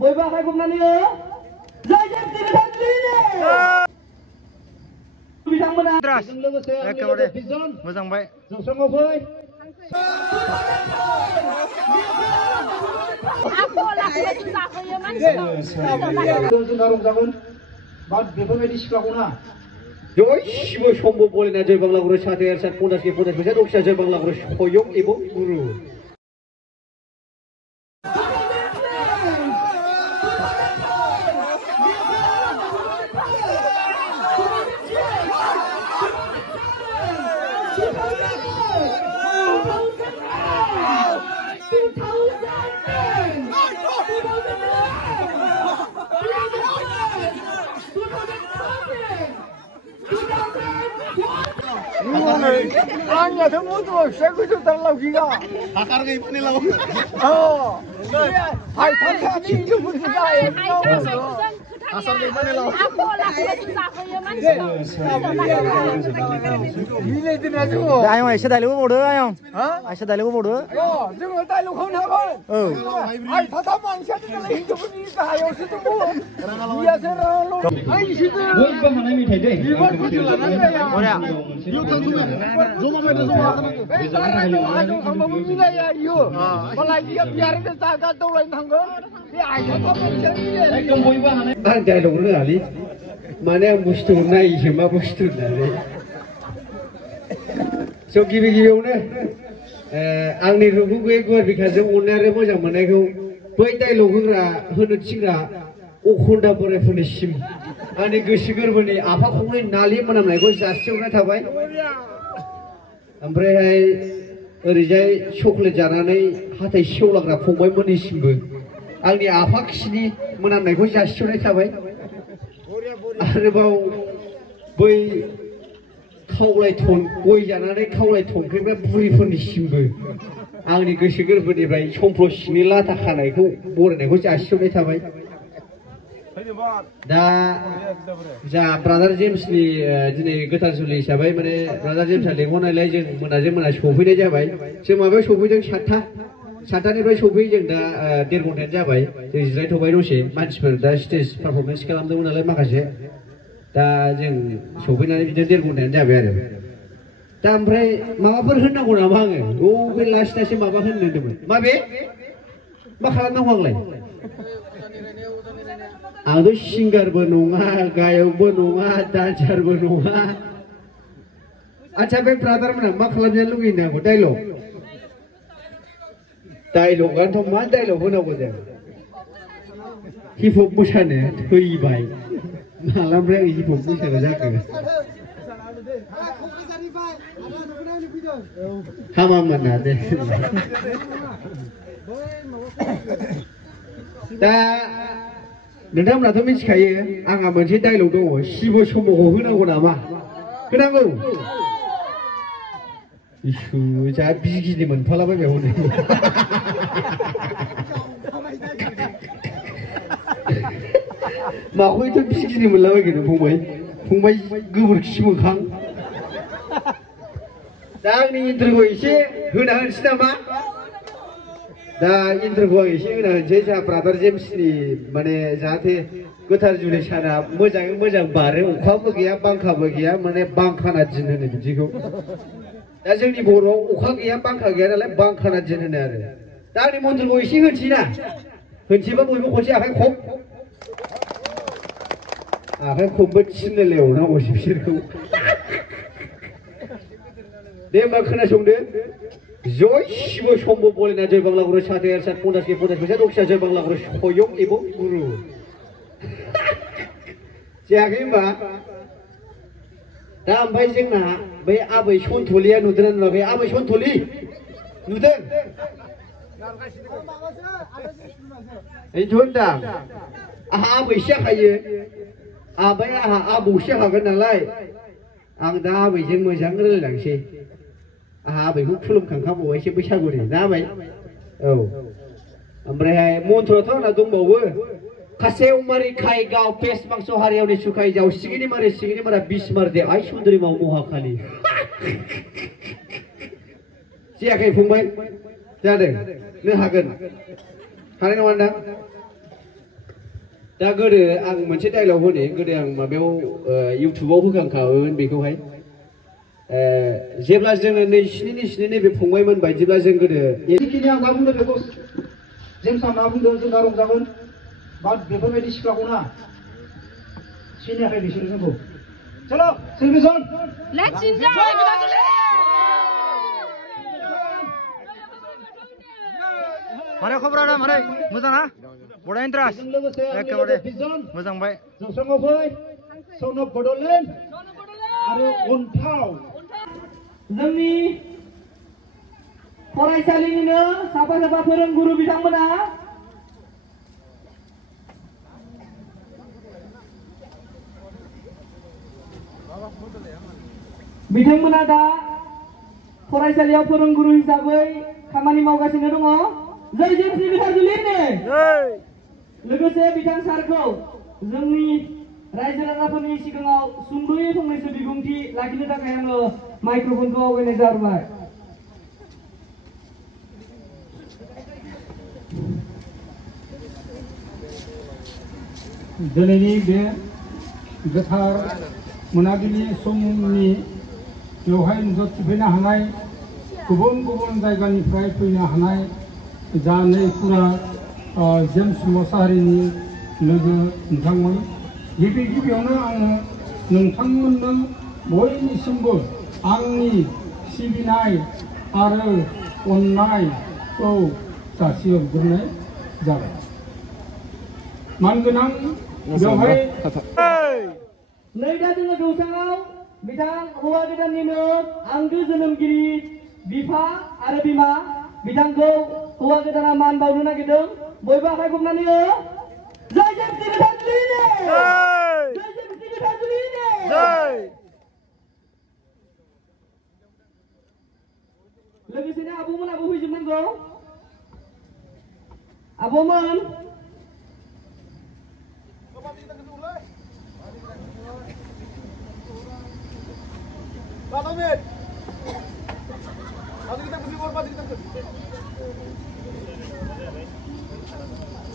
बयबो आखाइ खबनानै जय जयश्री थांलिने बिथांमोना लोगोसे एखेबारे मोजां बाय जौस्राङाव फै रंजागोन बा बेफोरबायदि सिख्लाखौ ना बयबो समबो बलिना जय बांला गुरु साथे एरसाद 50 फैसा दक्सिया जय बांला गुरु सयं एबं गुरु Anh thằng muốn tôi sẽ có chúng ta lâu gì đó. Hả cái gì bên này lâu? Phải thằng khác đi chứ không phải ai. Sao đi bên này lâu? Aku lah susah kaya mana. Ini tu nak tu. Ai mai sẽ đại lưu bộ đứa ai không? Hả? Ai sẽ đại lưu bộ đứa? Nhưng mà đại lưu không nào thôi. Ai thằng anh sẽ đi lấy cho mình cái hai ông sẽ tu bộ. Dia sẽ lo. Ai sẽ tu. Ôi bang mana mi thay đây? Đi bắt cứ là nó đây à? Yêu thằng tu. Zoom mà zoom mà. Bây giờ anh không bao nhiêu này à yêu. Mà lại dia biar dia jaga tu lain thằng đó. Dia ai thằng đó mình sẽ đi. Ai không vui ba này. Anh trai đồng nữa đi. Mà nè bustu này chứ mà bustu này. So गिबि गिबियावनो आंनि रुगुगै गुवार बिखाजों अननायारि मोजां मोननायखौ बै dialogue होनो थिनग्रा अखन्दा बोराइफोरनिसिम आंनि गोसो गोरबोनि आफाखौनि नालि मोनामनायखौ जासिहरनाय थाबाय ओमफ्रायहाय ओरैजाय चकलेट जानानै हाथाय सेवलाग्रा फंबायमोननिसिमबो आंनि आफा खिनि मोनामनायखौ जासिहरनाय थाबाय आरोबाव बै खावलायथन गय जानानै खावलायथनफैग्रा बुरिफोरनिसिमबो आंनि गोसो गोरबोनिफ्राय समफ्लसिनि लाथा खानायखौ बरायनायखौ जासिहरनाय थाबाय दा जा ब्रादार जेम्सनि दिनै गोथार जुलि हिसाबै माने ब्रादार जेम्सआ लेंहरनायलाय जों मोनाजों मोना सफैनाय जाबाय जों माबायाव सफैदों 7टानिफ्राय सफैयो जों दा 1.5 घन्टायानो जाबाय जों जिरायथ'बाय दसे मानसिफोर दा स्टेज पारफरमेन्स खालामदोंमोन नालाय माखासे दा जों सफैनानै बिदिनो 1.5 घन्टायानो जाबाय आरो दा ओमफ्राय माबाफोर होननांगौ नामा आङो बे लास्टआसो माबा होननो होनदोंमोन माबे मा खालामनांगौ आंलाय आंथ' सिंगारबो नङा गायकबो नङा डान्सारबो नङा आच्छा बे ब्रादारमोना मा खालामजानो लुगैनो आंखौ डायलगआनोथ' मा डायलग होनांगौ जों हिप हप मोसानो थैबाय मालानिफ्राय हिप हप मोसाग्रा जाखो हामामोन ना दे दा नोंथांमोनाथ' मिथिखायो आंहा मोनसे डायलग दङ शिव समखौ होनांगौ नामा होनांगौ इसु जा बिगिनि मोनफालाबायबाय हनै माखौथ' बिगिनि मोनलाबायगोन फंबाय गोबोरखि मोखां दा आंनि इन्ट्र'खौ एसे होना होनोसै नामा दा इन्ट्र'खौ आं एसे होना होनोसै जोंहा ब्रादार जेम्सनि माने जाहाथे गोथार जुलि साना मोजाङै मोजां बारो अखाबो गैया बांखाबो गैया माने बांखाना दिन होनो बिदिखौ दा जोंनि बर'आव अखा गैया बांखा गैया नालाय बांखाना दिन होनो आरो दा आंनि मन्त्रखौ एसे होनोसै ना होनोसैबा बयबो खनसे आखाइ खब आखाइ खबबो थिनलायलायहरनांगौसो बिसोरखौ दे होमबा खोनासंदो जय शिव शम्भु बलिना जय बांला गुरु साथे एरसाद 50 फैसा दक्सिया जय बांला गुरु सयं एबं गुरु जायाखै होमबा दा ओमफ्राय जोंना बै आबै सन्थलिया नुदोंना नुवाखै आबै सन्थलि नुदों बेनोथ' होनदां आंहा आबैसो जाखायो आहा आबौसो जाखागोन नालाय आं दा आबैजों मोजां रायलायलांसै आहा आबैखौ खुलुमखांखाबावबायसो बैसागुनि ना आबै औ ओमफ्रायहाय मन्त्रआथ' आंना दंबावो खासेव मारि खाय गाव पेस मांस हारियावनि सुखाय जाव सिगिनि मारा बिस मार दे आइ सुन्दरि माव महाखालि जायाखै फंबाय जादों नों हागोन हानाय नङा नोंथां दा गोदो आं मोनसे डायलग होनो गोदो आं माबायाव इउटुबाव होखांखाबायमोन बेखौहाय जेब्ला जोङो नैसिनि नैबे फंबायमोन बायदिब्ला जों गोदो एखिनि आं मा बुंदों बेखौ जेमसा मा बुंदों जों दा रंजागोन बाट बेफोरबायदि सिख्लाखौ ना सिनायाखै बिसोरो जोंखौ चलो सेलिब्रेसन Let's enjoy! मारै खबर आदा मारै मोजां ना बड़ा इन्ट्रेस्ट एकेबारे मोजां बाय जौस्राङाव फै सनब बड'लेण्ड आरो अन्थाव जोंनि फरायसालिनिनो साफा फोरोंगुरु बिथांमोना दा फरायसालियाव फोरोंगुरु हिसाबै खामानि मावगासिनो दङ जय जेमसि गोथारजुलिनो लोगोसे बिथां सारखौ जोंनि रायजो राजाफोरनि सिगाङाव सुंद'यै फंनैसो बिबुंथि लाखिनो थाखाय आङो माइक्र'फनखौ आवगायनाय जाबाय दिनैनि बे गोथार मोनाबिलि समनि बेवहाय नुजाथिफैनो हानाय गुबुन गुबुन जायगानिफ्राय फैनो हानाय जा नै फुरा जेम्स मोसाहारिनि लोगो नोंथांमोन गिबियावनो आङो नोंथांमोननो बयनिसिमबो आंनि सिबिनाय आरो अननायखौ जासिहरग्रोनाय जाबाय मानगोनां बेवहाय नै दा जोङो जौसाङाव बिथां हौवा गोदाननिनो आंगो जोनोमगिरि बिफा आरो बिमा बिथांखौ हौवा गोदाना मान बावनो नागिरदों बयबो आखाइ खबनानै जय जेमसि गोथारजुलिनो जय जेमसि गोथारजुलिनो लोगोसेनो आब'मोनाबो फैजोबनांगौ आब'मोन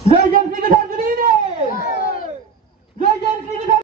जय जेमसि गोथारजुलिनो